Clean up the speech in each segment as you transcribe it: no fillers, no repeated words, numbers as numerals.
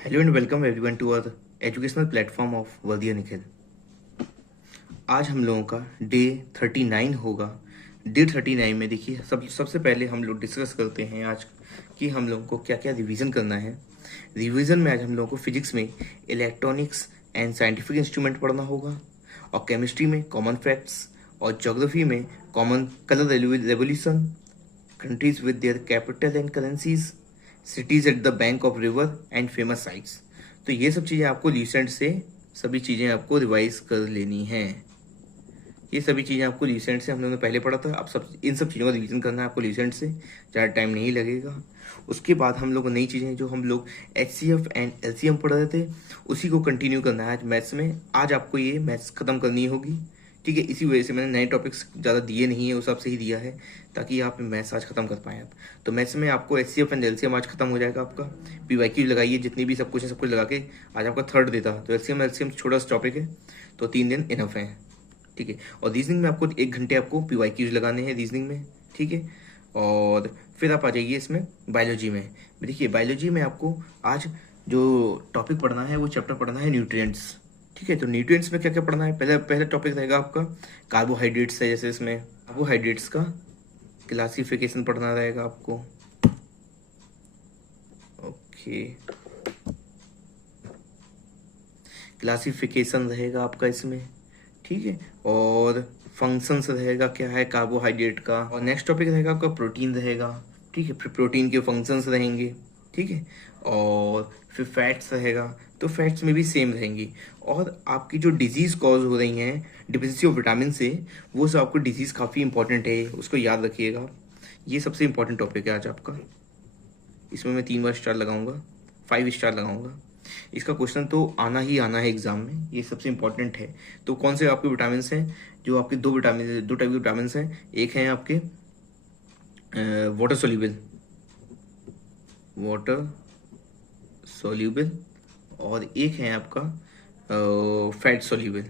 Hello and welcome everyone to our educational platform of Vardiya Nikhil. आज हम लोगों का डे 39 होगा। डे 39 में देखिए सबसे पहले हम लोग डिस्कस करते हैं आज कि हम लोगों को क्या क्या रिवीजन करना है। रिवीजन में आज हम लोगों को फिजिक्स में इलेक्ट्रॉनिक्स एंड साइंटिफिक इंस्ट्रूमेंट पढ़ना होगा, और केमिस्ट्री में कॉमन फैक्ट्स, और ज्योग्राफी में common colour revolution, countries with their capital and currencies, cities at the bank of river and famous sites। तो ये सब चीज़ें आपको रिसेंट से सभी चीज़ें आपको रिवाइज कर लेनी हैं। ये सभी चीज़ें आपको रिसेंट से हम लोगों ने पहले पढ़ा था, अब सब इन सब चीज़ों का रिवीजन करना है आपको रिसेंट से, ज़्यादा टाइम नहीं लगेगा। उसके बाद हम लोग नई चीज़ें जो हम लोग HCF एंड LCM पढ़ रहे थे उसी को कंटिन्यू करना है आज मैथ्स में। आज आपको ये मैथ्स ख़त्म करनी होगी, ठीक है। इसी वजह से मैंने नए टॉपिक्स ज़्यादा दिए नहीं है, उस हिसाब से ही दिया है ताकि आप मैथ्स आज खत्म कर पाएँ आप। तो मैथ्स में आपको HCF एंड LCM आज खत्म हो जाएगा आपका। PYQ लगाइए, जितनी भी सब कुछ है सब कुछ लगा के आज आपका थर्ड देता। तो LCM छोटा सा टॉपिक है, तो 3 दिन इनफ है, ठीक है। और रीजनिंग में आपको 1 घंटे आपको PYQs लगाने हैं रीजनिंग में, ठीक है। और फिर आप आ जाइए इसमें बायोलॉजी में। देखिए बायोलॉजी में आपको आज जो टॉपिक पढ़ना है वो चैप्टर पढ़ना है न्यूट्रिएंट्स, ठीक है। तो न्यूट्रिएंट्स में क्या क्या पढ़ना है, पहला टॉपिक रहेगा आपका कार्बोहाइड्रेट्स है, जैसे इसमें कार्बोहाइड्रेट्स का क्लासिफिकेशन पढ़ना रहेगा आपको। ओके, क्लासिफिकेशन रहेगा आपका इसमें, ठीक है। और फंक्शंस रहेगा क्या है कार्बोहाइड्रेट का। और नेक्स्ट टॉपिक रहेगा आपका प्रोटीन रहेगा, ठीक है। फिर प्रोटीन के फंक्शंस रहेंगे, ठीक है। और फिर फैट्स रहेगा, तो फैट्स में भी सेम रहेंगी। और आपकी जो डिजीज़ कॉज हो रही हैं डिफिशियंसी ऑफ विटामिन से, वो सब आपको डिजीज़ काफ़ी इंपॉर्टेंट है, उसको याद रखिएगा। ये सबसे इंपॉर्टेंट टॉपिक है आज आपका। इसमें मैं 3 बार स्टार लगाऊंगा, 5 स्टार लगाऊंगा। इसका क्वेश्चन तो आना ही आना है एग्जाम में, ये सबसे इंपॉर्टेंट है। तो कौन से आपके विटामिन हैं, जो आपके दो टाइप के विटामिन हैं। एक है आपके वाटर सोल्यूबल, और एक है आपका फैट सोल्यूबल,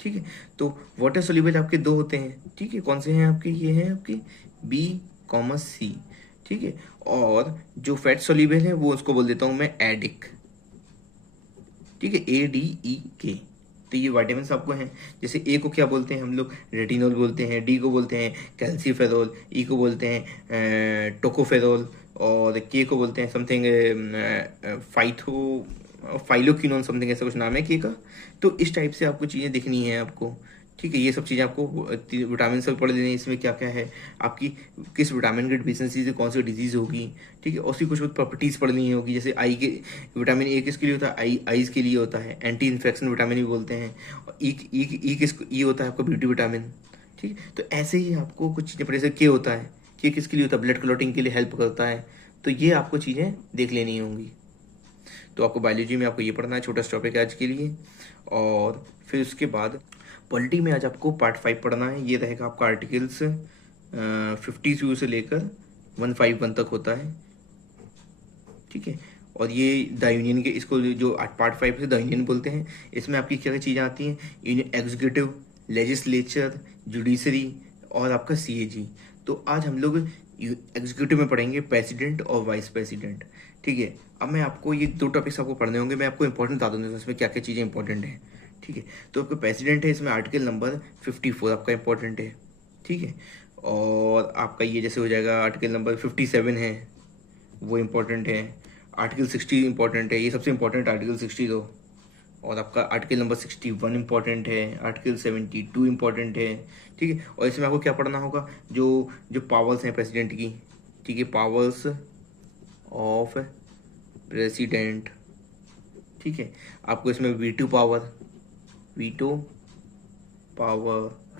ठीक है। तो वाटर सोल्यूबल आपके 2 होते हैं, ठीक है। कौन से हैं आपके, ये हैं आपके B, C, ठीक है। और जो फैट सोल्यूबल है वो उसको बोल देता हूँ मैं एडिक, ठीक है, ADEK। तो ये वाइटामिन आपको हैं। जैसे ए को क्या बोलते हैं हम लोग, रेटिनॉल बोलते हैं। डी को बोलते हैं कैल्सीफेरोल। ई को बोलते हैं टोकोफेरोल। और के को बोलते हैं समथिंग फाइलोक्विनोन, समथिंग ऐसा कुछ नाम है के का। तो इस टाइप से आपको चीज़ें दिखनी है आपको, ठीक है। ये सब चीज़ें आपको विटामिन से पढ़ लेनी है। इसमें क्या क्या है आपकी, किस विटामिन की डिफिशियंसी से कौन सी डिजीज़ होगी, ठीक है। उसकी कुछ प्रॉपर्टीज़ पढ़नी होगी। जैसे आई के विटामिन ए किसके लिए होता है, आईज के लिए होता है, एंटी इन्फेक्शन विटामिन भी बोलते हैं। और ई होता है आपका ब्यूटी विटामिन, ठीक है। तो ऐसे ही आपको कुछ चीज़ें पढ़े। जैसे के होता है, के किसके लिए होता है, ब्लड क्लॉटिंग के लिए हेल्प करता है। तो ये आपको चीज़ें देख लेनी होंगी। तो आपको बायोलॉजी में आपको ये पढ़ना है, छोटा सा टॉपिक है आज के लिए। और फिर उसके बाद पॉलिटी में आज आपको पार्ट 5 पढ़ना है। ये रहेगा आपका आर्टिकल्स 52 से लेकर 151 तक होता है, ठीक है। और ये द यूनियन के, इसको जो पार्ट 5 से द यूनियन बोलते हैं। इसमें आपकी क्या क्या चीज़ें आती हैं, एग्जीक्यूटिव, लेजिस्लेचर, जुडिशरी और आपका CAG। तो आज हम लोग एग्जीक्यूटिव में पढ़ेंगे प्रेसिडेंट और वाइस प्रेसिडेंट, ठीक है। अब मैं आपको ये 2 टॉपिक्स आपको पढ़ने होंगे, मैं आपको इंपॉर्टेंट बता दूंगा इसमें क्या क्या चीज़ें इंपॉर्टेंट हैं, ठीक है। तो आपका प्रेसिडेंट है, इसमें आर्टिकल नंबर 54 आपका इंपॉर्टेंट है, ठीक है। और आपका ये जैसे हो जाएगा आर्टिकल नंबर 57 है, वो इम्पोर्टेंट है। आर्टिकल 60 इंपॉर्टेंट है, ये सबसे इंपॉर्टेंट आर्टिकल 60 तो। और आपका आर्टिकल नंबर 61 इंपॉर्टेंट है, आर्टिकल 72 इंपॉर्टेंट है, ठीक है। और इसमें आपको क्या पढ़ना होगा, जो जो पावर्स हैं प्रेसिडेंट की, ठीक है, पावर्स ऑफ प्रेसिडेंट, ठीक है। आपको इसमें वीटो पावर,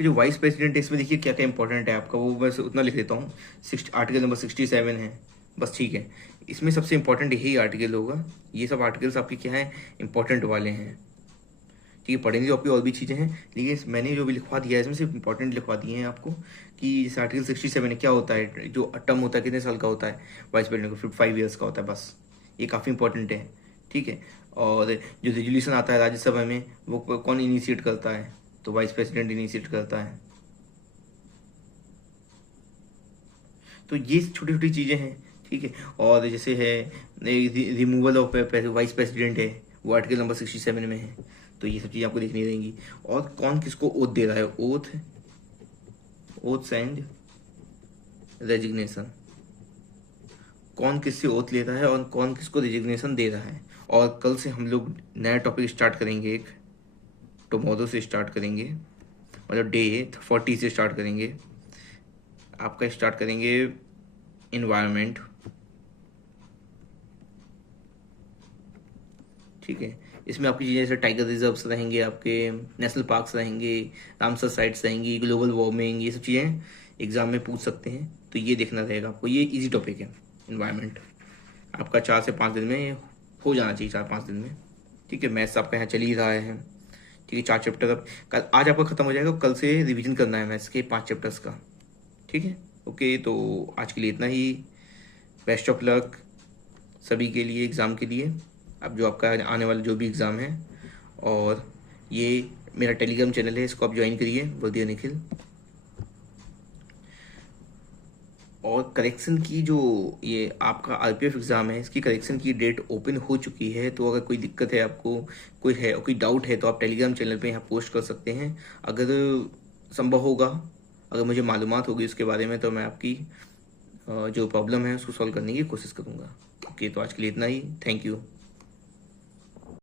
जो वाइस प्रेसिडेंट है इसमें देखिए क्या क्या इंपॉर्टेंट है आपका, वो बस उतना लिख देता हूँ। आर्टिकल नंबर 67 है बस, ठीक है। इसमें सबसे इंपॉर्टेंट यही आर्टिकल होगा। ये सब आर्टिकल्स आपके क्या हैं, इंपॉर्टेंट वाले हैं, ठीक है। पढ़ेंगे आपकी और भी चीज़ें हैं, लेकिन मैंने जो भी लिखवा दिया है इसमें सिर्फ इंपॉर्टेंट लिखवा दिए हैं आपको। कि जैसे आर्टिकल 67 है, क्या होता है, जो टर्म होता है कितने साल का होता है वाइस प्रेसिडेंट को, फिर 5 ईयर्स का होता है बस। ये काफ़ी इंपॉर्टेंट है, ठीक है। और जो रेजोल्यूशन आता है राज्यसभा में, वो कौन इनिशिएट करता है, तो वाइस प्रेसिडेंट इनिशिएट करता है। तो ये छोटी छोटी चीज़ें हैं ठीक है। और जैसे है रिमूवल ऑफ वाइस प्रेसिडेंट है, वो आर्टिकल नंबर 67 में है। तो ये सब चीज़ें आपको देखनी रहेंगी। और कौन किसको ओथ दे रहा है, ओथ एंड रेजिग्नेशन, कौन किससे ओथ लेता है और कौन किसको रेजिग्नेशन दे रहा है। और कल से हम लोग नया टॉपिक स्टार्ट करेंगे, एक टुमारो से स्टार्ट करेंगे, मतलब डे 40 से स्टार्ट करेंगे। आपका स्टार्ट करेंगे इन्वायरमेंट, ठीक है। इसमें आपकी चीज़ें जैसे टाइगर रिजर्व्स रहेंगे, आपके नेशनल पार्क्स रहेंगे, रामसर साइट्स रहेंगी, ग्लोबल वार्मिंग, ये सब चीज़ें एग्जाम में पूछ सकते हैं। तो ये देखना रहेगा आपको, ये इजी टॉपिक है इन्वायरमेंट। आपका 4 से 5 दिन में हो जाना चाहिए, 4-5 दिन में, ठीक है। मैथ्स आपका यहाँ चल ही रहा है, ठीक है। 4 चैप्टर अब कल आज आपका खत्म हो जाएगा, कल से रिवीजन करना है मैथ्स के 5 चैप्टर्स का, ठीक है। ओके, तो आज के लिए इतना ही। बेस्ट ऑफ लक सभी के लिए एग्ज़ाम के लिए, अब जो आपका आने वाला जो भी एग्ज़ाम है। और ये मेरा टेलीग्राम चैनल है, इसको आप ज्वाइन करिए, वर्दी निखिल। और करेक्शन की जो ये आपका आरपीएफ एग्ज़ाम है, इसकी करेक्शन की डेट ओपन हो चुकी है। तो अगर कोई दिक्कत है आपको, कोई डाउट है, तो आप टेलीग्राम चैनल पे यहाँ पोस्ट कर सकते हैं। अगर संभव होगा, अगर मुझे मालूमात होगी उसके बारे में, तो मैं आपकी जो प्रॉब्लम है उसको सॉल्व करने की कोशिश करूँगा। ओके, तो आज के लिए इतना ही। Thank you.